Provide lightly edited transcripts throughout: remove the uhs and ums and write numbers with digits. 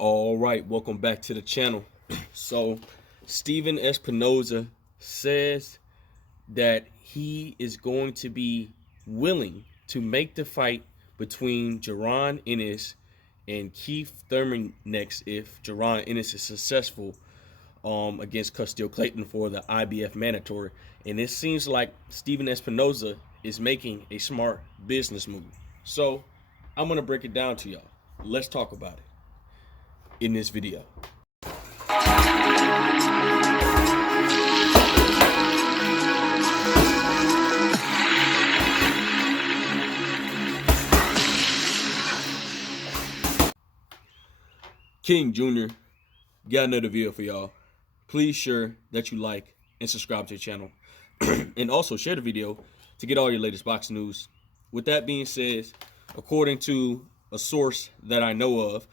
All right, welcome back to the channel. So, Steven Espinoza says that he is going to be willing to make the fight between Jarron Ennis and Keith Thurman next if Jarron Ennis is successful against Custio Clayton for the IBF mandatory. And it seems like Steven Espinoza is making a smart business move. So, I'm going to break it down to y'all. Let's talk about it in this video. King Jr. got another video for y'all. Please share that you like and subscribe to the channel. And also share the video to get all your latest boxing news. With that being said, according to a source that I know of,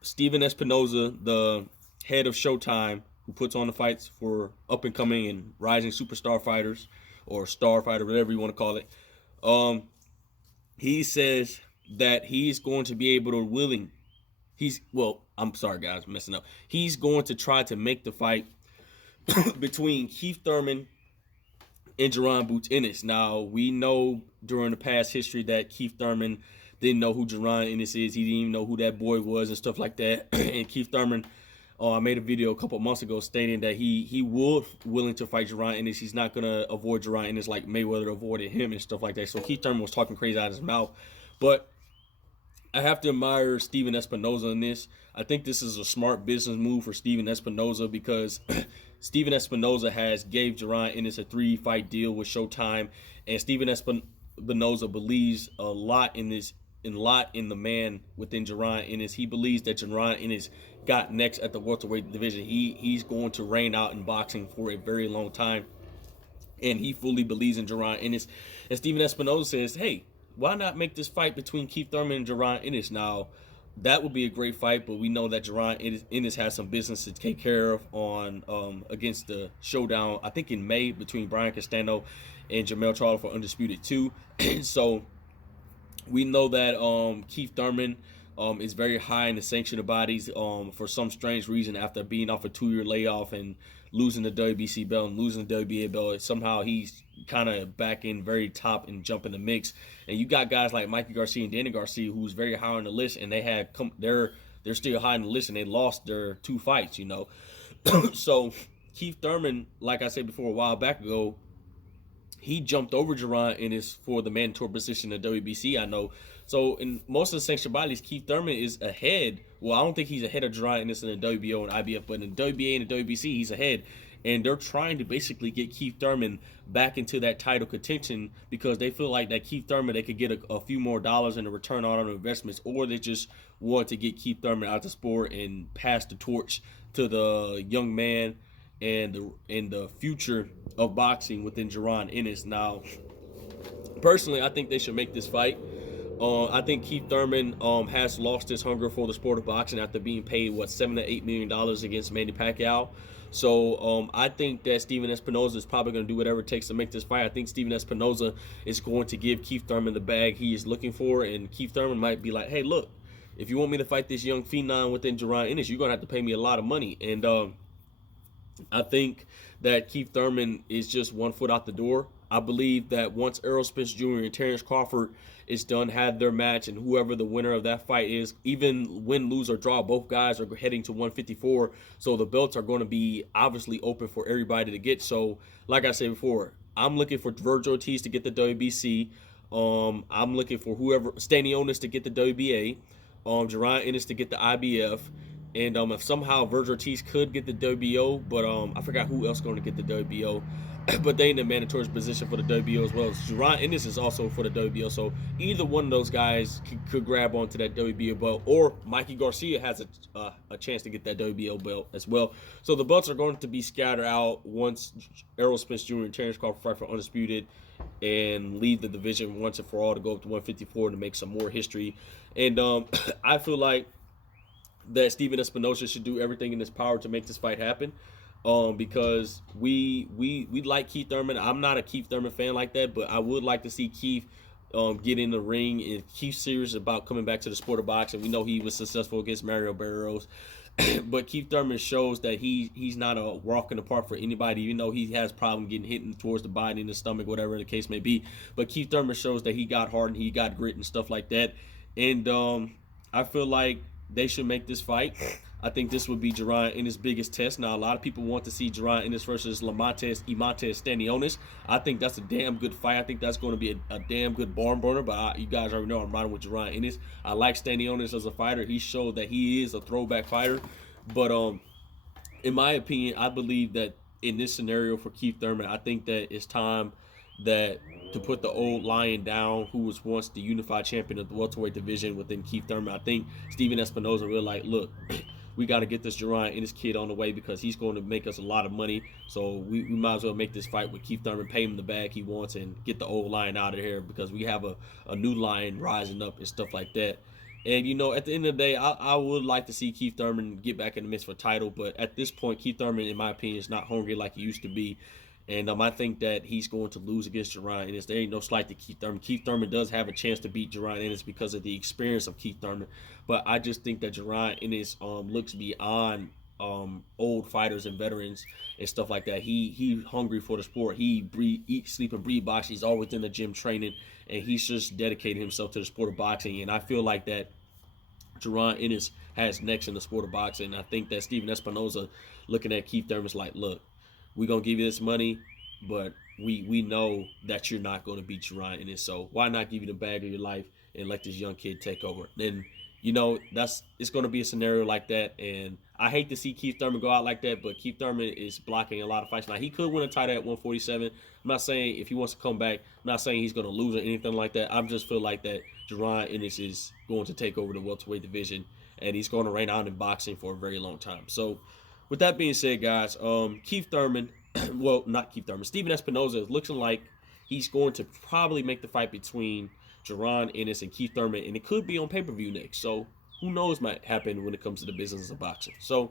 Steven Espinoza, the head of Showtime, who puts on the fights for up-and-coming and rising superstar fighters, or star fighter, whatever you want to call it, he says that he's going to be able to I'm sorry guys, I'm messing up. He's going to try to make the fight between Keith Thurman and Jarron Boots Ennis. Now, we know during the past history that Keith Thurman didn't know who Jarron Ennis is. He didn't even know who that boy was and stuff like that. And Keith Thurman, I made a video a couple months ago stating that he was willing to fight Jarron Ennis. He's not going to avoid Jarron Ennis like Mayweather avoided him and stuff like that. So Keith Thurman was talking crazy out of his mouth. But I have to admire Steven Espinoza in this. I think this is a smart business move for Steven Espinoza because Steven Espinoza has gave Jarron Ennis a 3-fight deal with Showtime, and Steven Espinoza believes a lot in the man within Jarron Ennis. He believes that Jarron Ennis got next at the welterweight division. He's going to reign out in boxing for a very long time, and he fully believes in Jarron Ennis. And Steven Espinoza says, hey, why not make this fight between Keith Thurman and Jarron Ennis? Now, that would be a great fight, but we know that Jarron Ennis has some business to take care of on against the showdown, I think in May, between Brian Castano and Jamel Charlo for Undisputed 2. So we know that Keith Thurman is very high in the sanctioned bodies for some strange reason. After being off a 2-year layoff and losing the WBC belt and losing the WBA belt, somehow he's kind of back in very top and jumping the mix. And you got guys like Mikey Garcia and Danny Garcia, who's very high on the list, and they're still high on the list, and they lost their 2 fights, you know. So Keith Thurman, like I said before a while back ago, he jumped over Jarron Ennis for the mandatory position in the WBC, I know. So in most of the sanctioned bodies, Keith Thurman is ahead. Well, I don't think he's ahead of Jarron Ennis in the WBO and IBF, but in the WBA and the WBC, he's ahead. And they're trying to basically get Keith Thurman back into that title contention because they feel like that Keith Thurman, they could get a few more dollars in a return on their investments, or they just want to get Keith Thurman out of the sport and pass the torch to the young man and the future of boxing within Jarron Ennis. Now, personally, I think they should make this fight. I think Keith Thurman has lost his hunger for the sport of boxing after being paid, what, $7 to $8 million against Manny Pacquiao. So I think that Steven Espinoza is probably going to do whatever it takes to make this fight. I think Steven Espinoza is going to give Keith Thurman the bag he is looking for, and Keith Thurman might be like, hey, look, if you want me to fight this young phenom within Jarron Ennis, you're going to have to pay me a lot of money. And I think that Keith Thurman is just 1 foot out the door. I believe that once Errol Spence Jr. and Terrence Crawford is done, had their match, and whoever the winner of that fight is, even win, lose, or draw, both guys are heading to 154. So the belts are going to be obviously open for everybody to get. So, like I said before, I'm looking for Virgil Ortiz to get the WBC. I'm looking for whoever, Stanionis to get the WBA, Jarron Ennis to get the IBF. And if somehow Virgil Ortiz could get the WBO, but I forgot who else going to get the WBO. But they in the mandatory position for the WBO as well. Jarron Ennis is also for the WBO, so either one of those guys could grab onto that WBO belt, or Mikey Garcia has a chance to get that WBO belt as well. So the belts are going to be scattered out once Errol Spence Jr. and Terrence Crawford fight for Undisputed and leave the division once and for all to go up to 154 to make some more history. And I feel like that Steven Espinoza should do everything in his power to make this fight happen. Because we like Keith Thurman. I'm not a Keith Thurman fan like that, but I would like to see Keith get in the ring and keep serious about coming back to the sport of boxing. We know he was successful against Mario Barrios, but Keith Thurman shows that he's not a walk in the park for anybody. Even though he has problem getting hit towards the body in the stomach, whatever the case may be. But Keith Thurman shows that he got hard and he got grit and stuff like that. And I feel like they should make this fight. I think this would be Jarron Ennis' biggest test. Now, a lot of people want to see Jarron Ennis versus Lamontes Stanionis. I think that's a damn good fight. I think that's going to be a damn good barn burner. But you guys already know I'm riding with Jarron Ennis. I like Stanionis as a fighter. He showed that he is a throwback fighter. But in my opinion, I believe that in this scenario for Keith Thurman, I think that it's time that to put the old lion down, who was once the unified champion of the welterweight division within Keith Thurman. I think Steven Espinoza really like, look, we got to get this Jarron and his kid on the way because he's going to make us a lot of money. So we might as well make this fight with Keith Thurman, pay him the bag he wants, and get the old lion out of here because we have a new lion rising up and stuff like that. And, you know, at the end of the day, I would like to see Keith Thurman get back in the mix for title. But at this point, Keith Thurman, in my opinion, is not hungry like he used to be. And I think that he's going to lose against Jarron Ennis. There ain't no slight to Keith Thurman. Keith Thurman does have a chance to beat Jarron Ennis because of the experience of Keith Thurman. But I just think that Jarron Ennis looks beyond old fighters and veterans and stuff like that. He's hungry for the sport. He eat, sleep, and breathe boxing. He's always in the gym training, and he's just dedicated himself to the sport of boxing. And I feel like that Jarron Ennis has next in the sport of boxing. I think that Steven Espinoza looking at Keith Thurman's like, look, we're going to give you this money, but we know that you're not going to beat Jarron Ennis. So why not give you the bag of your life and let this young kid take over? Then, you know, it's going to be a scenario like that. And I hate to see Keith Thurman go out like that, but Keith Thurman is blocking a lot of fights. Now, he could win a title at 147. I'm not saying if he wants to come back, I'm not saying he's going to lose or anything like that. I just feel like that Jarron Ennis is going to take over the welterweight division, and he's going to reign out in boxing for a very long time. So, with that being said, guys, Keith Thurman, well, not Keith Thurman, Steven Espinoza is looking like he's going to probably make the fight between Jarron Ennis and Keith Thurman, and it could be on pay-per-view next. So, who knows might happen when it comes to the business of boxing. So,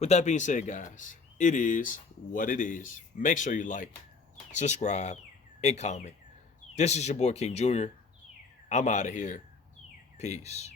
with that being said, guys, it is what it is. Make sure you like, subscribe, and comment. This is your boy King Jr. I'm out of here. Peace.